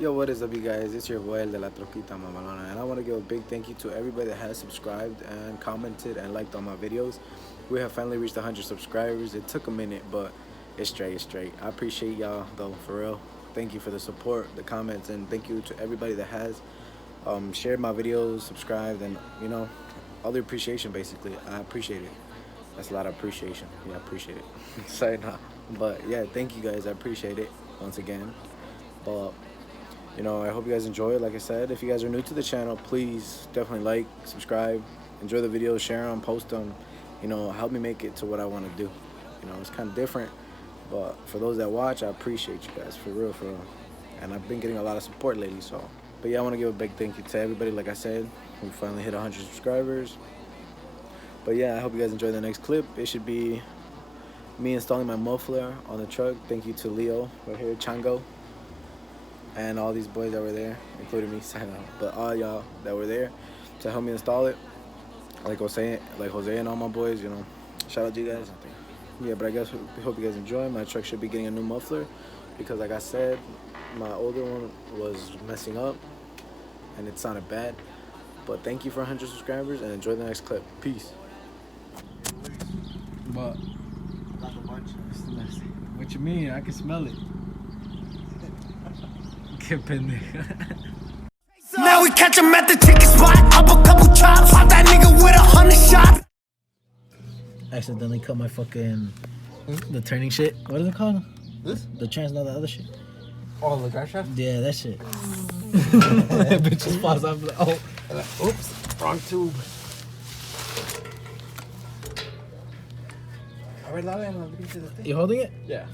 Yo, what is up, you guys? It's your boy El de la Troquita Mamalona, and I want to give a big thank you to everybody that has subscribed and commented and liked on my videos. We have finally reached 100 subscribers. It took a minute, but it's straight, it's straight. I appreciate y'all, though, for real. Thank you for the support, the comments, and thank you to everybody that has shared my videos, subscribed, and, you know, all the appreciation, basically. I appreciate it. That's a lot of appreciation. Yeah, I appreciate it. Sorry, nah. But, yeah, thank you guys. I appreciate it once again. But you know, I hope you guys enjoy it. Like I said, if you guys are new to the channel, please definitely like, subscribe, enjoy the videos, share them, post them. You know, help me make it to what I want to do. You know, it's kind of different, but for those that watch, I appreciate you guys, for real, for real. And I've been getting a lot of support lately, so. But yeah, I want to give a big thank you to everybody. Like I said, we finally hit 100 subscribers. But yeah, I hope you guys enjoy the next clip. It should be me installing my muffler on the truck. Thank you to Leo right here, Chango, and all these boys that were there, including me, but all y'all that were there to help me install it, like Jose and all my boys, you know, shout out to you guys. Yeah, but I guess we hope you guys enjoy. My truck should be getting a new muffler because, like I said, my older one was messing up and it sounded bad. But thank you for 100 subscribers and enjoy the next clip. Peace. But what you mean? I can smell it. Now we catch him at the chicken spot. Up a couple chops. Pop that nigga with 100 shots. Accidentally cut my fucking the turning shit. What is it called? This? The trans, not the other shit. Oh, the drive shaft? Yeah, that shit. That bitch just falls off. Like, oh, oops, wrong tube. You holding it? Yeah.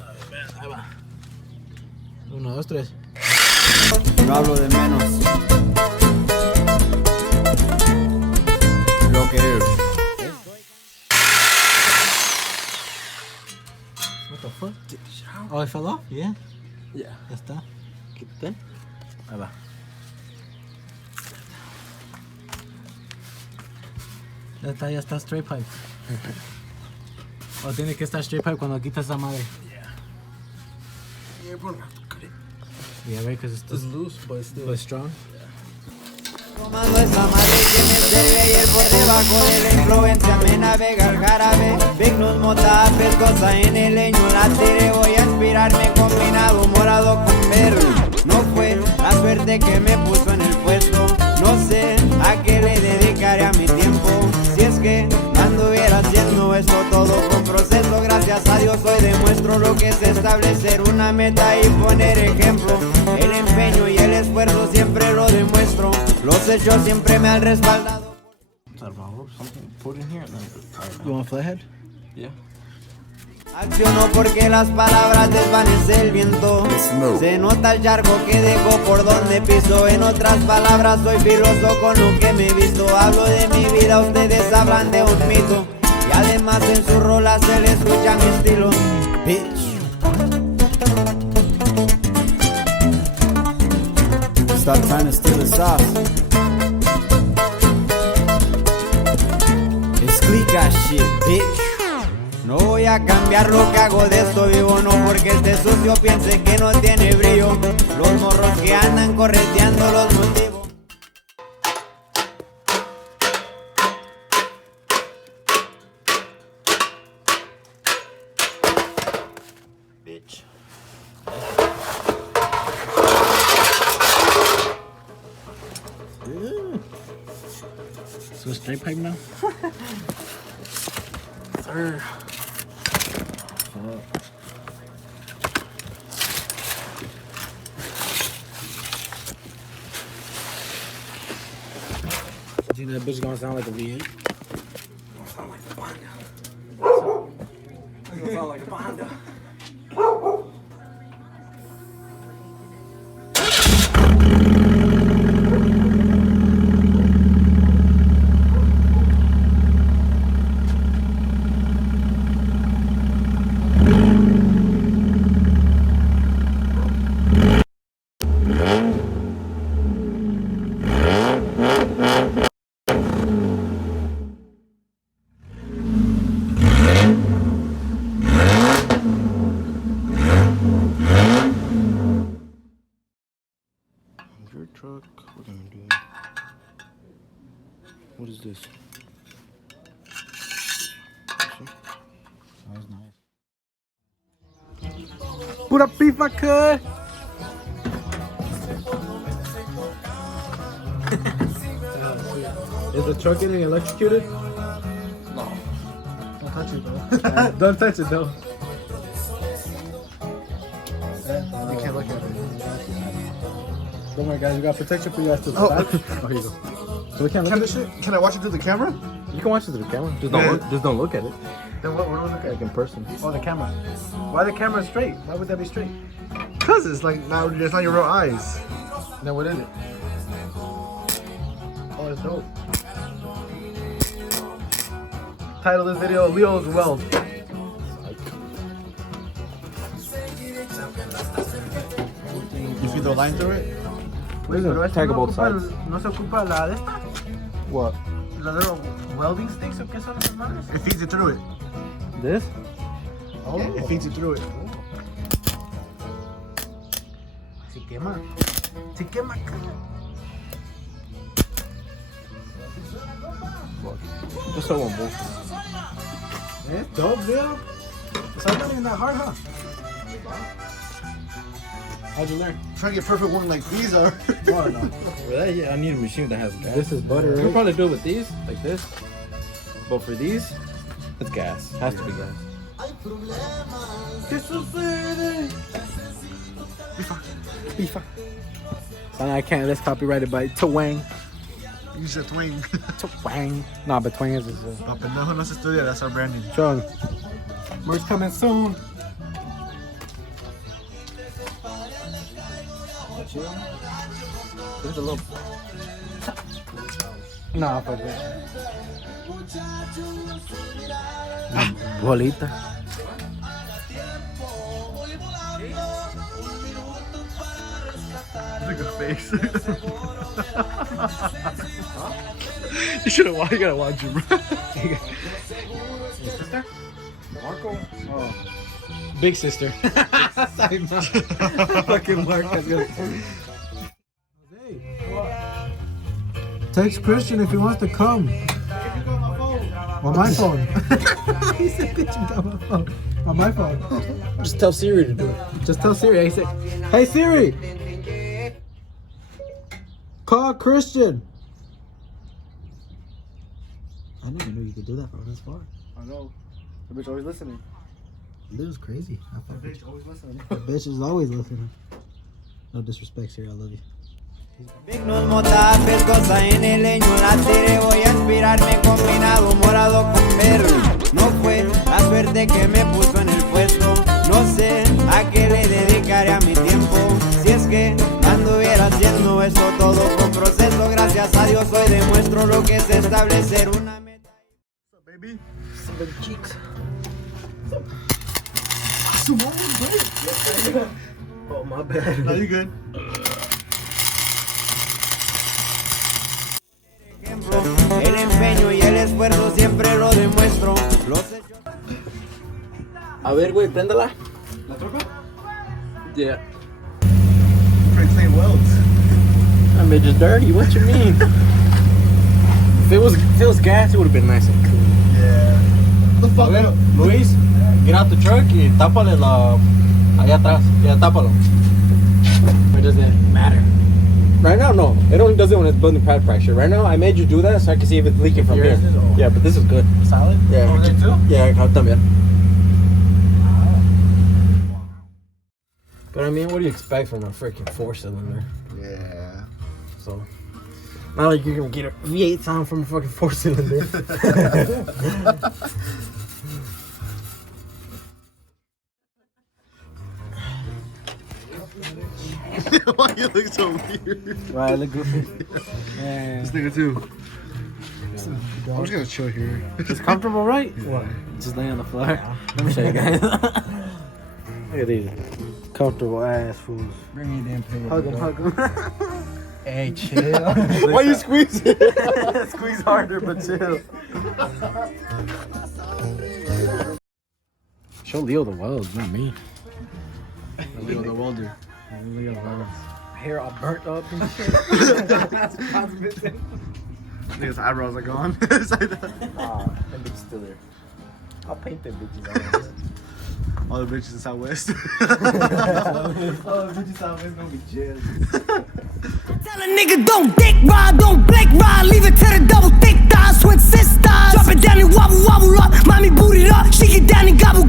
Ahí va. 1, 2, 3. No hablo de menos. Lo que es. What the fuck? Oh, it fell off? Yeah. Yeah. Ya está. Quítate. Ahí va. Ya está straight pipe. O tiene que estar straight pipe cuando quitas esa madre. Yeah, we're gonna have to cut it. Yeah, right, because it's loose, but it's still strong. Tomando esa madre que me sirve y el por debajo de la influencia me navega el jarabe. Vignos, mota, pescosa en el leño la tiré. Voy a inspirarme combinado morado con verde. No fue la suerte que me puso en el puesto. No sé a qué le dedicaré a mi tiempo. Si es que anduviera haciendo esto todo con proceso. Gracias a Dios hoy demuestro lo que es establecer una meta y poner ejemplo. El empeño y el esfuerzo siempre lo demuestro. Los hechos siempre me han respaldado. You want a flathead? Yeah. Acciono porque las palabras desvanece el viento. Se nota el charco que dejo por donde piso. En otras palabras soy filoso con lo que me he visto. Hablo de mi vida, ustedes hablan de un mito. Y además en su rola se le escucha mi estilo. Bitch. Stop trying to steal the sauce. It's click ass shit, bitch. No voy a cambiar lo que hago, de esto vivo. No porque este sucio piense que no tiene brillo. Los morros que andan correteando los motivos. Bitch. So straight pipe now? Sir. You think that bitch gonna sound like a V8? It's gonna sound like a Honda. It's gonna sound like a Honda. truck. We're gonna do that. What is this? That was nice. Pura pifa cut. Is the truck getting electrocuted? No. Don't touch it though. Don't touch it though. You can't look at it. Don't worry guys, we got protection for you guys to the back. Oh, here you go. So we can't look at this shit? Can I watch it through the camera? You can watch it through the camera. Just don't look at it. Then what do we look at? Like in person. Oh, the camera. Why the camera straight? Why would that be straight? Cause it's like not your real eyes. Then what is it? Oh, it's dope. Title of this video: Leo's Weld. You see the line through it? Tag both sides. ¿No se ocupa la de esta? What? ¿La little welding sticks o qué son esas madres? It feeds it through it. This? Oh. Yeah, it feeds it through it. Se quema. Se quema. Just so one more. It's dope, Leo. It's not even that hard, huh? How'd you learn? Try to get perfect one like these are. Oh, no. Yeah, I need a machine that has gas. This is butter, We'll right? probably do it with these, like this. But for these, it's gas. Has to be gas. Beef. I can't. That's copyrighted by Twang. You said twang. Twang. Nah, but Twang is. No, pendejo, no se estudia. That's our branding. Sean. Merch coming soon. There's a little. Nah, fuck that. Bolita. Look at face. You should have. You gotta watch him, bro. Sister? Marco? Oh. Big sister. Sorry, Mark. Fucking Mark. Text Christian if he wants to come. On my phone. He said, bitch, you got my phone. On my phone. Just tell Siri to do it. Just tell Siri. Hey Siri! Call Christian! I never knew you could do that from this far. I know. The bitch always listening. This is crazy. I The fuck with bitch always listening. you. The bitch is always listening. No disrespect, Siri. I love you. Vignos motapes, cosa en el leño, la tiré, voy a inspirarme combinado morado con verde. No fue la suerte que me puso en el puesto, no sé a qué le dedicaré a mi tiempo. Si es que anduviera haciendo esto todo con proceso, gracias a Dios hoy demuestro lo que es establecer una meta. What's up, baby? Some big cheeks. Oh, my bad. No, you good. El empeño y el esfuerzo siempre lo demuestro. A ver, güey, préndala. ¿La troca? Yeah. Frank saying welds. That bitch is dirty. What you mean? if it was gas, it would have been nice and cool. Yeah. What the fuck? A ver, Luis, get out the truck y tápale la... allá atrás. Yeah, tápalo. Or does it matter? Right now, no. It only does it when it's building pad pressure. Right now, I made you do that so I can see if it's leaking from here. Yeah, but this is good. Solid? Yeah. Over there too? Yeah, también. But I mean, what do you expect from a freaking 4-cylinder? Yeah. So, not like you're gonna get a V8 sound from a fucking 4-cylinder. Why you look so weird? Right, I look goofy. Man. This nigga too. I'm just gonna chill here. It's comfortable, right? What? Just laying on the floor. Let me show you guys. Look at these comfortable ass fools. Bring me a damn pillow. Hug them, hug them. Hey, chill. Why you squeezing? Squeeze harder, but chill. Show Leo the welds, not me. Leo the welder. Leo the welds. hair all burnt up and shit. Spots missing. Niggas' eyebrows are gone. It's like that. That bitch still there. I'll paint them bitches on. All the bitches in Southwest. Oh, bitches out gonna be jail. Tell a nigga don't dick ride, don't blink ride, leave it to the double thick thighs, twin sisters. Drop it down and wobble, wobble up, mommy boot it up, she get down and gobble,